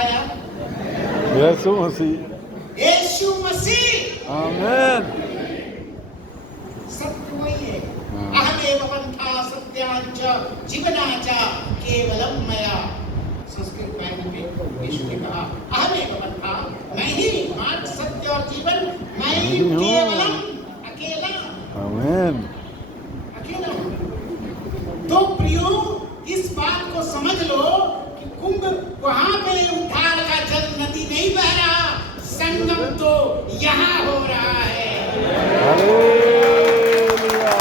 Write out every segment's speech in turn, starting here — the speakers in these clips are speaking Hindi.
दिखाया? यीशु मसीह। यीशु मसीह। आमीन। सत्य वही है। अहमेव पन्था सत्याञ्च जीवनाच केवलम मया। संस्कृत बाइबल में यीशु ने कहा अहमेव पन्था, मैं ही मार्ग सत्य और जीवन, मैं ही केवलम, अकेला। आमीन। अकेला। तो प्रियो, इस बात को समझ लो कि कुंभ वहां पे उद्धार का जल नदी नहीं बह रहा, संगम तो यहाँ हो रहा है। हालेलुया।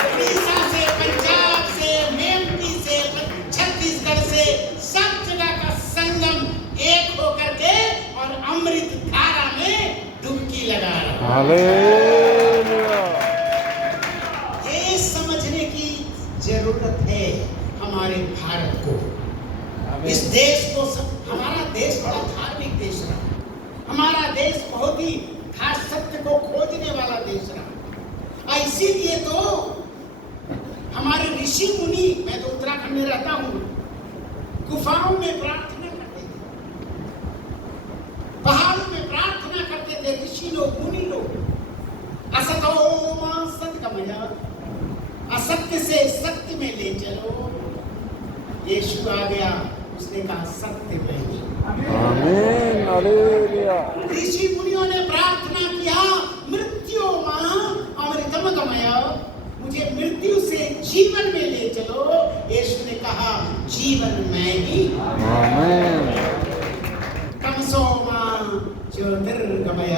उड़ीसा से, पंजाब से, मेमती से, छत्तीसगढ़ से, सब जगह का संगम एक होकर के और अमृत धारा में डुबकी लगा रहा है। हालेलुया। ये समझने की जरूरत है हमारे भारत को, इस देश को। हमारा देश बड़ा धार्मिक देश रहा, हमारा देश बहुत ही खास सत्य को खोजने वाला देश रहा। इसीलिए तो हमारे ऋषि मुनि, मैं तो उत्तराखंड में रहता हूँ, गुफाओं में प्रार्थना करते थे, पहाड़ों में प्रार्थना करते थे ऋषि लोग, मुनि लोग। असतो मा सत्कमय, असत्य से सत्य में ले चलो। यीशु आ गया, उसने कहा सत्य में ही। आमीन। हालेलुया। ऋषि मुनियों ने प्रार्थना किया मृत्यु मां अमृतम गमय, मुझे मृत्यु से जीवन में ले चलो। यीशु ने कहा जीवन में ही। आमीन। तमसो मां ज्योतिर्गमय,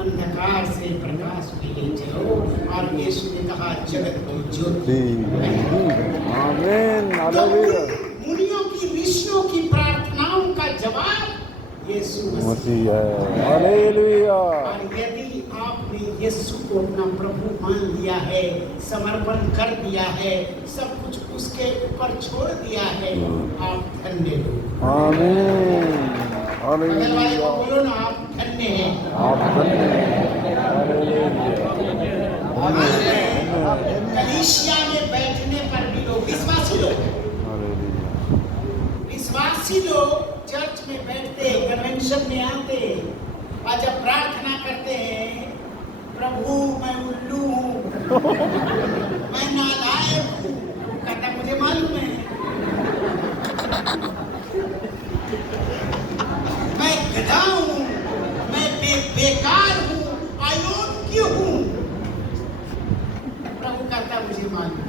अंधकार से प्रकाश में ले चलो। और यीशु ने कहा जगत की ज्योति। आमीन। हालेलुया। मुनियों की, ऋषियों की प्रार्थनाओं का जवाब यीशु मसीह है। हालेलुया। और यदि आपने यीशु को अपना प्रभु मान लिया है, समर्पण कर दिया है, सब कुछ उसके ऊपर छोड़ दिया है, आप धन्य लोग। आमीन। बगल वाले को हालेलुया। बोलो ना, आप धन्य हैं। आप धन्य हैं। हालेलुया। कलीसिया में बैठने पर भी लोग, विश्वासी लोग, हालेलुया। विश्वासी लोग चर्च में बैठते, कन्वेंशन में आते और जब प्रार्थना करते हैं, प्रभु मैं उल्लू हूँ, मैं नालायक हूँ, कहता मुझे मालूम है, मैं गधा हूँ, मैं बेकार हूँ, अयोग्य हूँ। प्रभु कहता मुझे मालूम,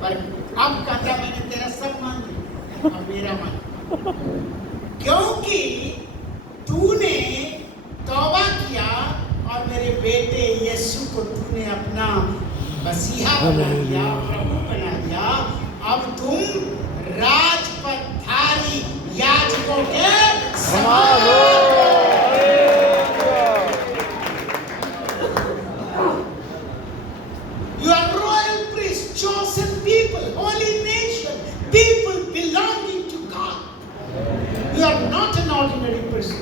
पर अब कहता मैंने तेरा सब मान लिया, अब मेरा मान, क्योंकि तूने तौबा किया और मेरे बेटे यीशु को तूने अपना मसीहा बना दिया, प्रभु बना दिया। अब तुम राजपथधारी याजकों के समान हो। You are royal priest, chosen people, holy nation, people belonging to God. You are not an ordinary person.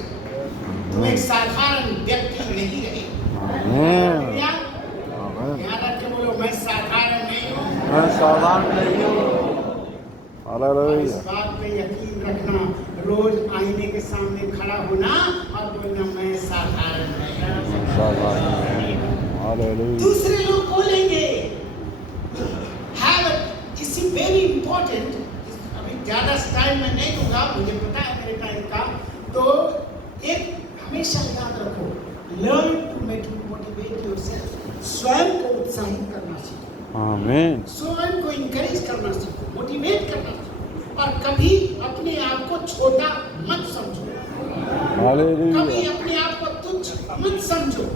तुम एक साधारण व्यक्ति नहीं रहे। यहाँ रख के बोलो, मैं साधारण नहीं हूँ। मैं साधारण नहीं हूँ। इस हालेलुया। बात पे यकीन रखना, रोज आईने के सामने खड़ा होना और बोलना मैं साधारण नहीं हूँ। साधारण नहीं हूँ। हालेलुया। दूसरे लोग बोलेंगे, इसी वेरी इंपॉर्टेंट, अभी ज्यादा टाइम में नहीं दूंगा, मुझे पता है मेरे टाइम का, तो एक हमेशा याद रखो, लर्न टू मोटिवेट योरसेल्फ, स्वयं को उत्साहित करना सीखो। आमीन। स्वयं को इंकरेज करना सीखो, मोटिवेट करना सीखो, और कभी अपने आप को छोटा मत समझो, हालेलुया। कभी अपने आप को तुच्छ मत समझो,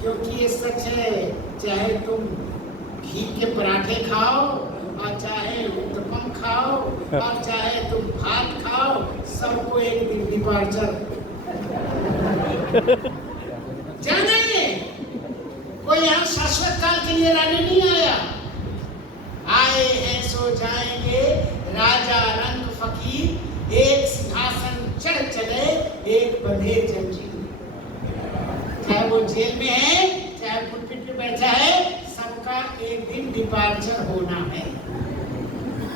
क्योंकि ये सच है, चाहे तुम घी के पराठे खाओ और चाहे उत्तपम खाओ और चाहे तुम भात खाओ, सबको एक दिन डिपार्चर जाना है। कोई यहाँ शाश्वत काल के लिए रहने नहीं आया, आए हैं सो जाएंगे। राजा रंग फकीर, एक सिंहासन चढ़ चले, एक बंधे जंजीर। चाहे वो जेल में है, चाहे पुलपिट पे बैठा है, सबका एक दिन डिपार्चर होना है।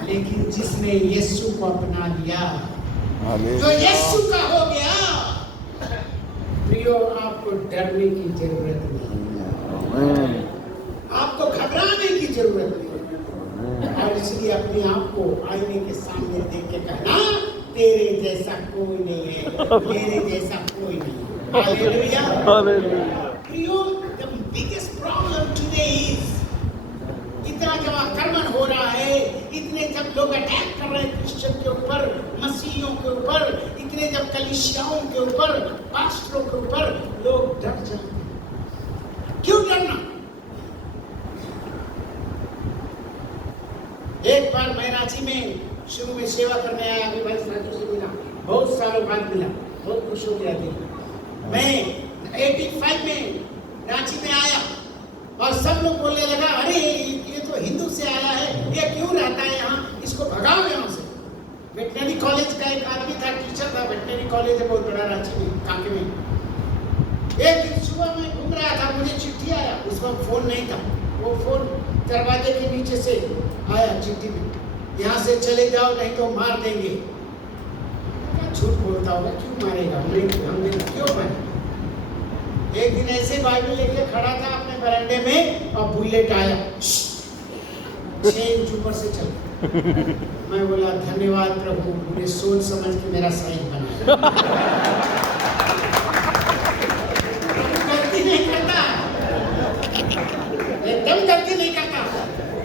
लेकिन जिसने यीशु को अपना लिया, जो हालेलुया। यीशु का हो गया, प्रियो आपको डरने की जरूरत नहीं, आमीन। आपको घबराने की जरूरत नहीं। आमीन। और इसलिए अपने आप को आईने के सामने देख के कहना, तेरे जैसा कोई नहीं है, मेरे जैसा कोई नहीं है। हालेलुया। हालेलुया। प्रियो, the biggest problem today is, इतना जब आक्रमण हो रहा है, इतने जब लोग अटैक कर रहे हैं क्रिश्चियन के ऊपर, मसीहियों के ऊपर, इतने जब कलीसियाओं के ऊपर, पास्टरों के ऊपर, लोग डर जाते हैं। क्यों डरना? एक बार मैं रांची में शुरू में सेवा करने आया, अभी भाई साथियों से मिला, बहुत सालों बाद मिला, बहुत खुश हो गया था। मैं 85 में रांची में आया और सब लोग बोलने लगा, अरे ये तो हिंदू से आया है, ये क्यों रहता है यहाँ, इसको भगाओ यहाँ से। वेटनरी कॉलेज का एक आदमी था, टीचर था, वेटनरी कॉलेज है बहुत बड़ा रांची में, कांके में। एक दिन सुबह में घूम रहा था, मुझे चिट्ठी आया, उस वक्त फोन नहीं था, वो फोन दरवाजे के नीचे से आया चिट्ठी में, यहाँ से चले जाओ नहीं तो मार देंगे। झूठ बोलता होगा, क्यों मारेगा, हमने क्यों मारे। एक दिन ऐसे बाइबल लेके खड़ा था अपने बरामदे में और बुलेट आया, 6 इंच ऊपर से चल। मैं बोला, धन्यवाद प्रभु, मुझे सोच समझ के मेरा साइज बनाया। गलती नहीं करता, एकदम गलती नहीं करता।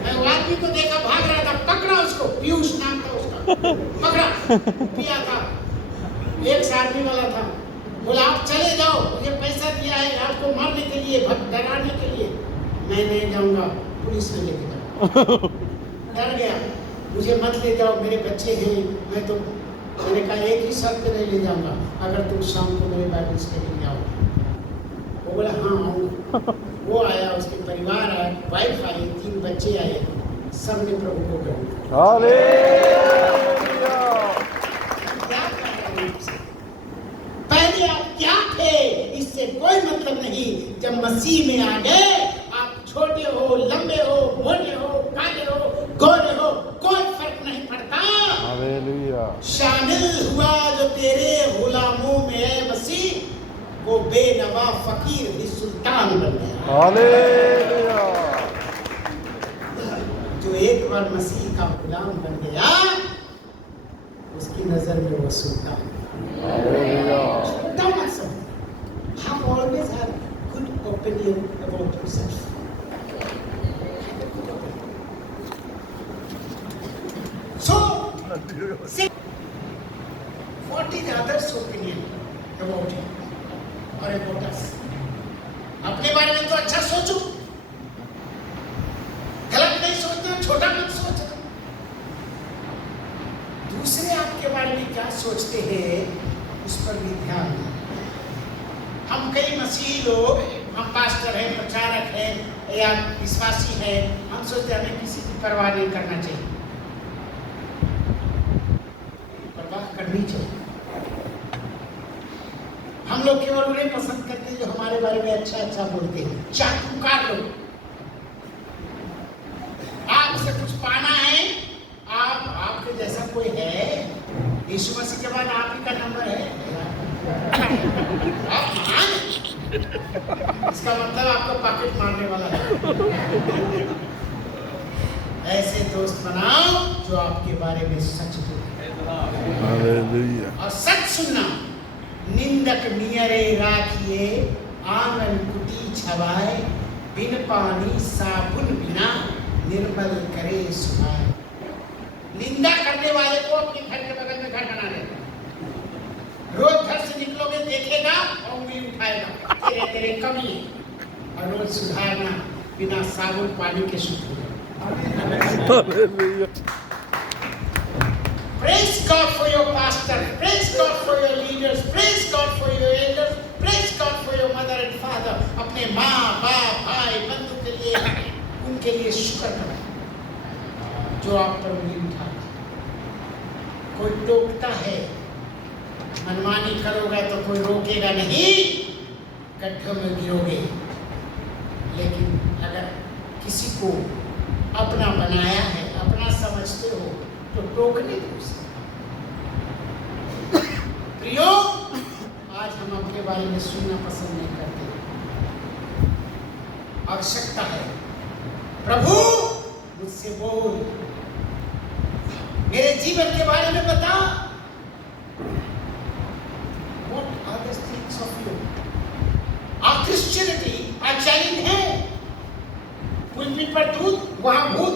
मैं वो आदमी को देखा भाग रहा था, पकड़ा उसको, पीयूष नाम था उसका, पकड़ा, पिया था, एक आर्मी वाला था। बोला, आप चले जाओ, मुझे पैसा दिया है आपको मारने के लिए, डराने के लिए। मैं नहीं जाऊंगा, पुलिस ने लेके जाओ। डर गया, मुझे मत ले जाओ, मेरे बच्चे हैं, मैं तो, मैंने कहा एक ही शर्त पे नहीं ले जाऊंगा, अगर तुम शाम को मेरे बाइबल स्टडी आओ। वो बोला हाँ आऊँगा। वो आया, उसके परिवार आया, वाइफ आई, 3 बच्चे आए, सब ने प्रभु को ग्रहण। हालेलुया। पहले आप क्या थे इससे कोई मतलब नहीं, जब मसीह में आ गए, आप छोटे हो, लंबे हो, मोटे हो, काले हो, गोरे हो, कोई फर्क नहीं पड़ता। हालेलुया। शामिल हुआ जो तेरे गुलामों में है मसीह, वो बेनवा फकीर भी सुल्तान बन गया। हालेलुया। जो एक बार मसीह का गुलाम बन गया, उसकी नजर में वो सुल्तान। Don't answer. Have always had good opinion about yourself. So, what is others' opinion about you or about us? अपने बारे में तो अच्छा सोचो, गलत नहीं सोचना, छोटा मत सोचना। दूसरे आपके बारे में क्या सोचते हैं, उस पर भी ध्यान दें। हम कई मसीही लोग, हम पास्टर हैं, प्रचारक हैं या विश्वासी हैं, हम सोचते हैं हमें किसी की परवाह नहीं करना चाहिए। परवाह करनी चाहिए। हम लोग केवल उन्हें पसंद करते हैं जो हमारे बारे में अच्छा अच्छा बोलते हैं। चाटुकार लोग, आपसे कुछ पाना है, आपके जैसा कोई है, यीशु मसीह के बाद आप ही का नंबर है, आप इसका मतलब आपको पॉकेट मारने वाला है। ऐसे दोस्त बनाओ जो आपके बारे में सच बोले। हालेलुया। और सच सुनना, निंदक नियरे राखिए, आंगन कुटी छवाए, बिन पानी साबुन बिना निर्मल करे सुहाए। निंदा करने वाले को अपने घर के बगल में घर बना लेना। रोज घर से निकलोगे देखेगा और उंगली उठाएगा, तेरे कमी है, और रोज सुधारना, बिना साबुन पानी के शुद्ध हो। Praise God for your pastor, praise God for your leaders, praise God for your elders, praise God for your mother and father. अपने माँ, बाप, भाई, बंधु के लिए, उनके लिए शुक्र करो जो आप पर उंगली उठाता। कोई टोकता है, मनमानी करोगे तो कोई रोकेगा नहीं, गड्ढों में गिरोगे। लेकिन अगर किसी को अपना बनाया है, अपना समझते हो तो टोकने दो उसे। प्रियो, आज हम अपने बारे में सुनना पसंद नहीं करते। आवश्यकता है, प्रभु मुझसे बोल, मेरे जीवन के बारे में बता। What are the things of you? Our Christianity, our challenge है। पुलपिट पर दूध, वहां भूत।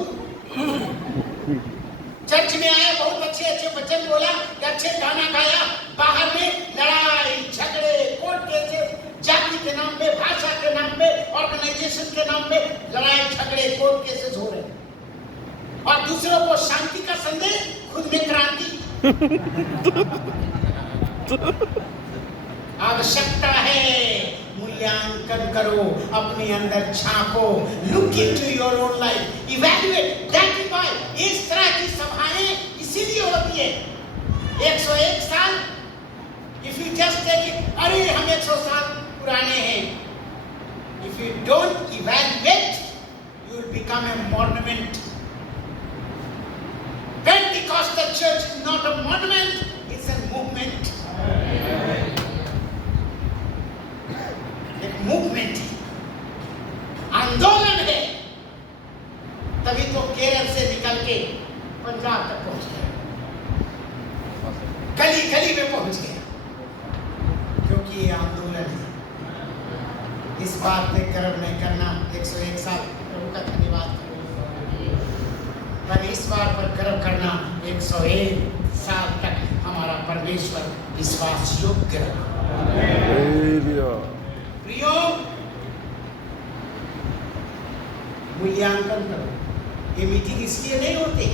चर्च में आया, बहुत अच्छे अच्छे वचन बोला, अच्छे गाना गाया, बाहर में लड़ाई झगड़े, कोर्ट केसेस, जाति के नाम पे, भाषा के नाम पे, ऑर्गेनाइजेशन के नाम पे लड़ाई झगड़े, कोर्ट केसेस हो रहे हैं। और दूसरों को शांति का संदेश, खुद में क्रांति। आवश्यकता है, मूल्यांकन करो, अपने अंदर झांको, look into your own life, evaluate. That is why इस तरह की सभाएं इसीलिए होती है। 101 साल, if you just take it, अरे हम 100 साल पुराने हैं। If you don't evaluate, you will become a monument. Pentecostal church is not a monument, it's a movement. एक मूवमेंट है, आंदोलन है। तभी तो केरल से निकल के पंजाब तक पहुंच गया, गली गली में पहुंच गया, क्योंकि ये आंदोलन है। इस बात पे गर्व नहीं करना। 101 साल प्रभु का धन्यवाद, पर इस बात पर गर्व करना 101 साल तक हमारा परमेश्वर विश्वास योग्य रहा। प्रियो, मूल्यांकन करो। ये मीटिंग इसलिए नहीं होती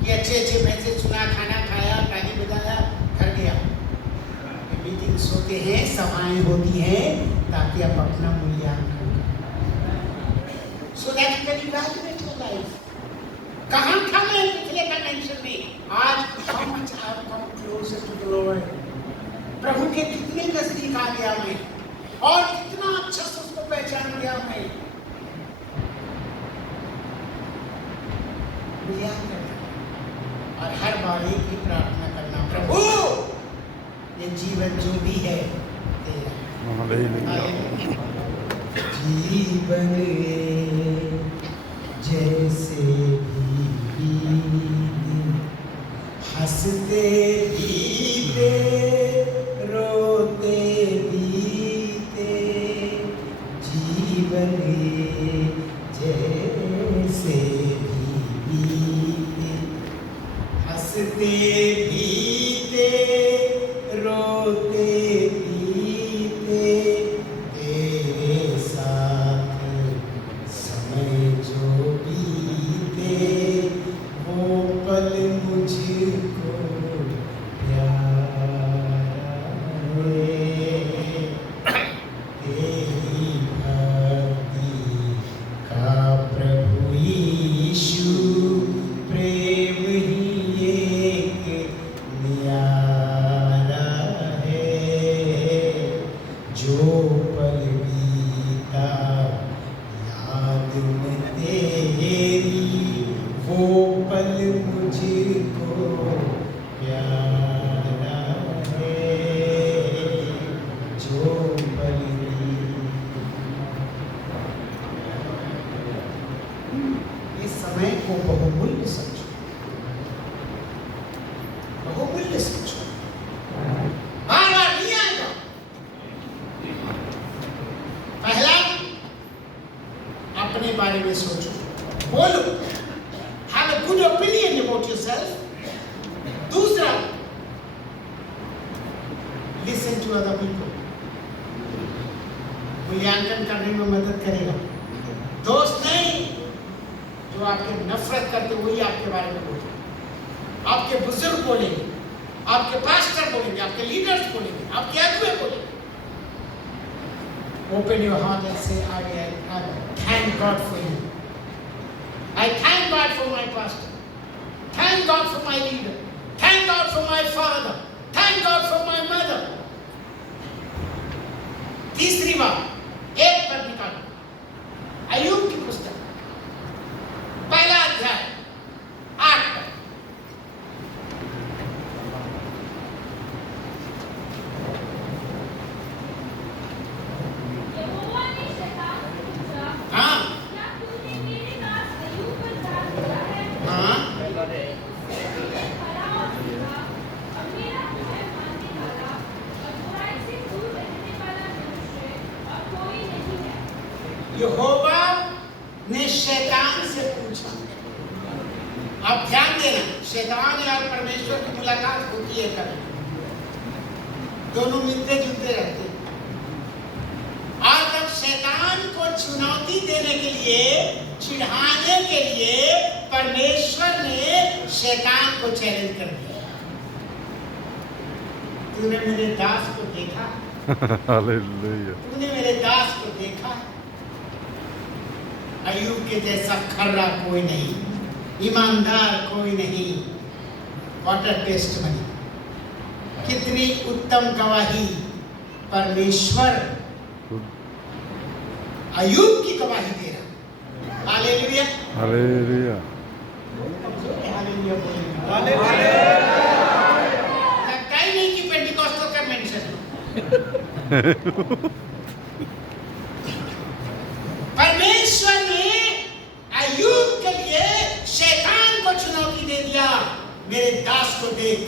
कि अच्छे अच्छे पैसे चुना, खाना खाया, ताली बजाया, घर गया। ये मीटिंग्स होते हैं, सभाएं होती हैं ताकि आप अपना मूल्यांकन करो। So that you can evaluate your life. कहाँ था मैं पिछले कन्वेंशन में? आज how much I have come closer to the Lord। प्रभु के कितने नजदीक आ गया मैं, और कितना अच्छा से उसको पहचान गया मैं। और हर बार एक ही प्रार्थना करना, प्रभु ये जीवन जो भी है तेरा। जीवन जैसे हंसते बीते, रोते बीते, जीवन जैसे बीते, हंसते बीते, रोते बीते, तेरे साथ समय जो बीते, वो पल मुझको प्यारा है। तेरी भक्ति का प्रभु यीशु, प्रेम ही एक न्यारा है। जो पल बीता याद में तेरी, वो पल मुझको प्यारा है। जो पल इस समय को बहुमूल्य समझो, बहुमूल्य समझो। बार बार नहीं आएगा। पहला, अपने बारे में सोचो, बोलो, have a good opinion about yourself। दूसरा, listen to other people। मूल्यांकन करने में मदद करेगा। दोस्त नहीं, जो आपके नफरत करते वही आपके बारे में बोलेंगे, आपके बुजुर्ग बोलेंगे, आपके पास्टर बोलेंगे, आपके लीडर्स बोलेंगे, आपके अगुवे बोलेंगे। Open your heart and say, I thank God for you। I thank God for my pastor। Thank God for my leader। Thank God for my father। Thank God for my mother। तीसरी बात, एक पद निकालो, अय्यूब की पुस्तक शैतान से पूछा। आप ध्यान देना, शैतान और परमेश्वर की मुलाकात होती है कभी, दोनों मिलते जुलते रहते हैं। और जब शैतान को चुनौती देने के लिए, चिढ़ाने के लिए परमेश्वर ने शैतान को चैलेंज कर दिया, तूने मेरे दास को देखा? हालेलुया। तूने मेरे दास को देखा? अय्यूब के जैसा खर्रा कोई नहीं, ईमानदार कोई नहीं। व्हाट अ टेस्टमनी, कितनी उत्तम गवाही। परमेश्वर अय्यूब की गवाही दे रहा। Hallelujah, hallelujah. हालेलुया बोलेंगे। लगता ही नहीं कि पेंटिकॉस्टल का मेंशन है। परमेश्वर ने अय्यूब के लिए शैतान को चुनौती दे दिया, मेरे दास को देख।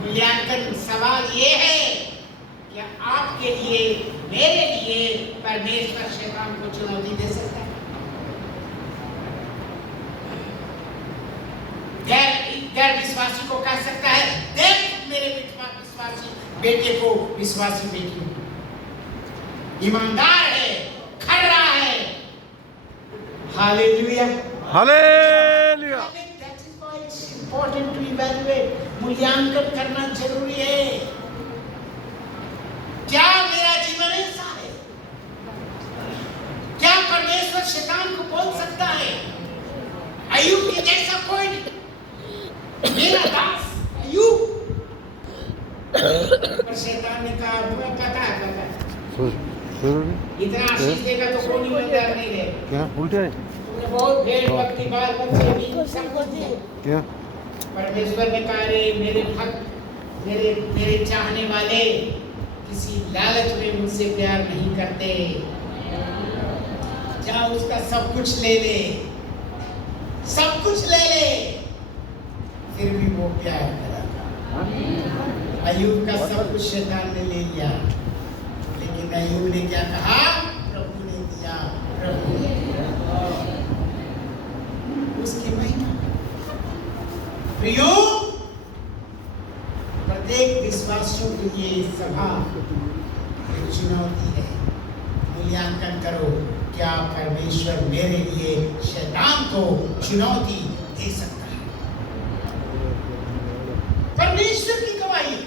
मूल्यांकन सवाल ये है, क्या आपके लिए, मेरे लिए परमेश्वर शैतान को चुनौती दे सकता है? गैर विश्वासी को कह सकता है, देख मेरे विश्वासी बेटे को, विश्वासी बेटी को, ईमानदार है, खरा है। Hallelujah, hallelujah. That is why it's important to evaluate. मूल्यांकन करना जरूरी है। क्या मेरा जीवन ऐसा है? क्या परमेश्वर शैतान को बोल सकता है, अय्यूब के जैसा कोई नहीं, मेरा दास अय्यूब? पर शैतान ने कहा, तुम्हें पता है इतना आशीष देगा तो कोई ईमानदार नहीं रहे। क्या उल्टा है? तुमने बहुत भेड़ बकरी बाल बच्चे भी सब कुछ दिया। क्या? परमेश्वर ने कहा, रे मेरे भक्त, मेरे चाहने वाले किसी लालच में मुझसे प्यार नहीं करते। जा उसका सब कुछ ले ले, सब कुछ ले ले, फिर भी वो प्यार करेगा। अय्यूब का सब कुछ शैतान ने ले लिया, लेकिन अय्यूब ने क्या कहा? प्रभु ने दिया, प्रभु ने दिया। उसकी महिमा। प्रियो, प्रत्येक विश्वासियों के लिए सभा एक चुनौती है। मूल्यांकन करो, क्या परमेश्वर मेरे लिए शैतान को चुनौती दे सकता है? परमेश्वर की गवाही,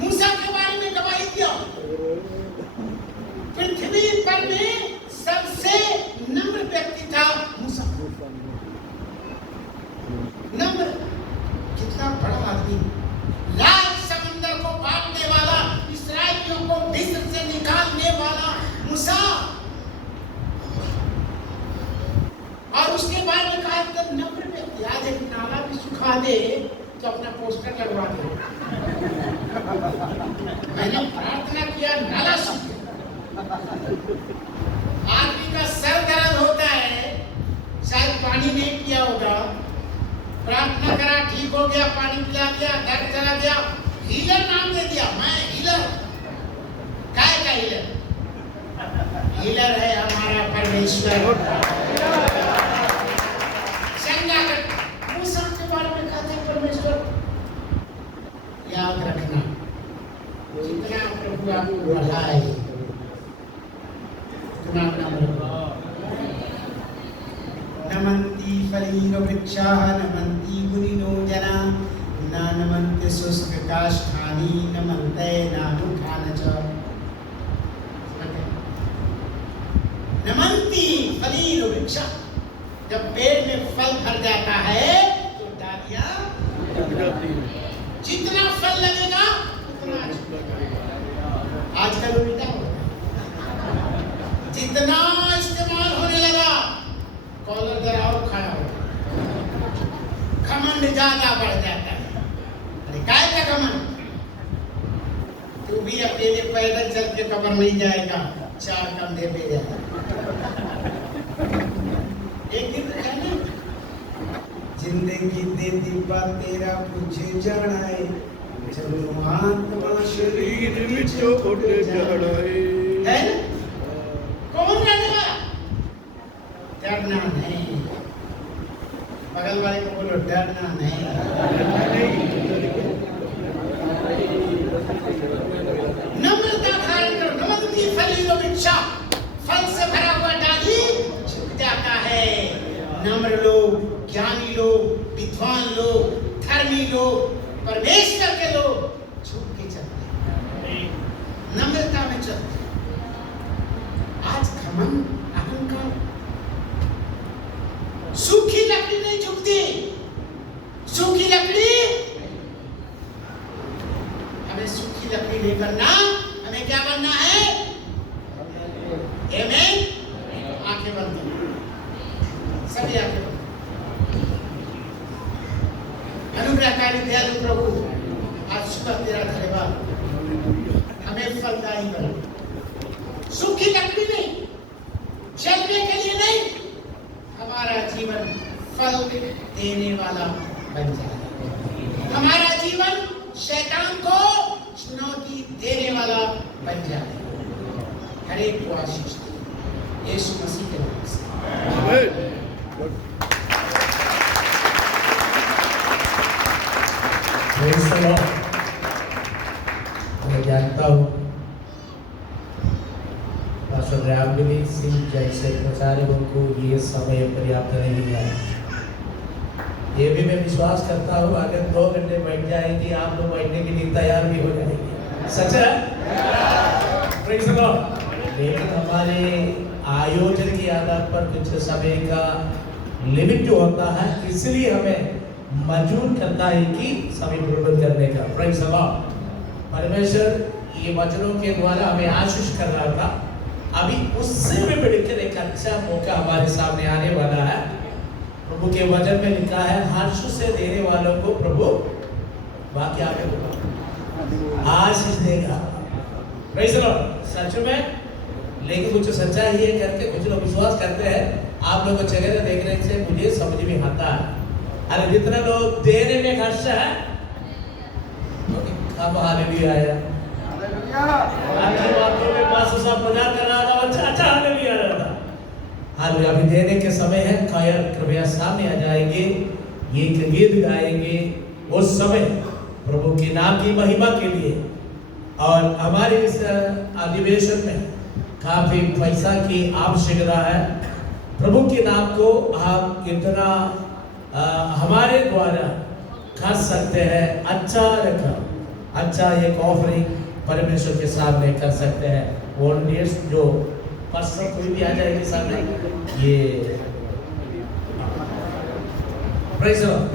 मूसा के बारे में गवाही दिया, पृथ्वी पर में सबसे नम्र व्यक्ति था मूसा। नम्र, कितना बड़ा आदमी, लाल समंदर को बांटने वाला, इस्राएलियों को मिस्र से निकालने वाला मूसा। और उसके बाद में कहा, एकदम नम्र व्यक्ति। आज एक नाला भी सुखा दे तो अपना पोस्टर लगवा दे। मैंने प्रार्थना किया, नाला सूख गया। आदमी का सर दर्द होता है, शायद पानी नहीं पिया होगा, प्रार्थना करा, ठीक हो गया, पानी पिला दिया, दर्द चला गया, हीलर नाम दे दिया। मैं हीलर, काय का हीलर? हीलर है हमारा परमेश्वर। संज्ञा कर मूसा के बारे में कहते हैं परमेश्वर, याद रखना, जितना प्रभु आपको बढ़ाए उतना नाम रखो। नमन्ति फलीनो वृक्षाः नमन्ति गुणिनो जना, न नमन्ति शुष्ककाष्ठानि नमन्ते नानुखान च। नमन्ति फलीनो वृक्षाः, जब पेड़ में फल भर जाता है तो डालियां, जितना फल लगेगा उतना आजकल उल्टा होता है, जितना इस्तेमाल होने लगा कॉलर जरा और खड़ा होता है, घमंड ज्यादा बढ़ जाता है। अरे काय का घमंड? तू भी अकेले पैदल चल के कब्र नहीं जाएगा, 4 कंधे पे जाएगा। एक दिन कहना, जिंदगी दे दीपा तेरा पूछे जाना है, चलो आत्मा शरीर में छोड़ जाना है ना? कौन रहने वाला? डरना नहीं। बगल वाले को बोलो डरना नहीं। नम्रता धारण करो। नम्रती फलीलो वृक्षा, फल से भरा हुआ डाली झुक जाता है। नम्र लोग, ज्ञानी लोग, विद्वान लोग, धर्मी लोग, परमेश्वर के लोग झुक के चलते हैं, नम्रता में चलते हैं। आज घमंड, अहंकार, सूखी लकड़ी नहीं झुकती। सूखी लकड़ी, हमें सूखी लकड़ी नहीं बनना, हमें क्या बनना है? आमीन। आंखें बंद करो, सभी आंखें बंद। अनुग्रहकारी दयालु प्रभु, आज सुबह तेरा धन्यवाद, हमें फलदायी बना। सूखी लकड़ी नहीं, जलने के लिए नहीं, हमारा जीवन फल देने वाला बन जाए। हमारा जीवन शैतान को चुनौती देने वाला बन जाए। हर एक को आशीष दे, यीशु मसीह के नाम से। मैं जानता हूँ पास्टर रामगिरी सिंह जैसे प्रचारकों को ये समय पर्याप्त नहीं है। ये भी मैं विश्वास करता हूँ अगर 2 घंटे बैठ जाएगी आप लोग बैठने के लिए तैयार भी हो जाएंगे। सच है? Praise the Lord. लेकिन हमारे आयोजन के आधार पर कुछ समय का लिमिट जो होता है, इसलिए हमें मजबूर करता है कि समय प्रबंध करने का। Praise the Lord. परमेश्वर ये वचनों के द्वारा हमें आशीष कर रहा था। अभी उससे भी बढ़कर एक अच्छा मौका हमारे सामने आने वाला है। प्रभु के वचन में लिखा है, हर्ष से देने वालों को प्रभु बाकी आगे होगा आशीष देगा। Praise the Lord. सच में, लेकिन कुछ सच्चाई ये करके कुछ लोग विश्वास करते हैं। आप लोगों को चेहरे देखने से मुझे समझ में आता है, अरे जितना लोग देने में हर्ष है, अब हालेलुया आया। अच्छी बातों में पास सब प्रचार कर रहा था, अच्छा हालेलुया आ रहा था। हालेलुया। अभी देने के समय है, कायर कृपया सामने आ जाएंगे, ये गीत गाएंगे। उस समय प्रभु के नाम की महिमा के लिए और हमारे इस अधिवेशन में काफी पैसा की आवश्यकता है। प्रभु के नाम को आप इतना हमारे द्वारा कर सकते हैं। अच्छा रखा, अच्छा एक ऑफरिंग परमेश्वर के सामने कर सकते हैं। वॉलंटियर्स जो पास्टर कोई भी आ जाएगी सामने, ये प्रेज़ द लॉर्ड।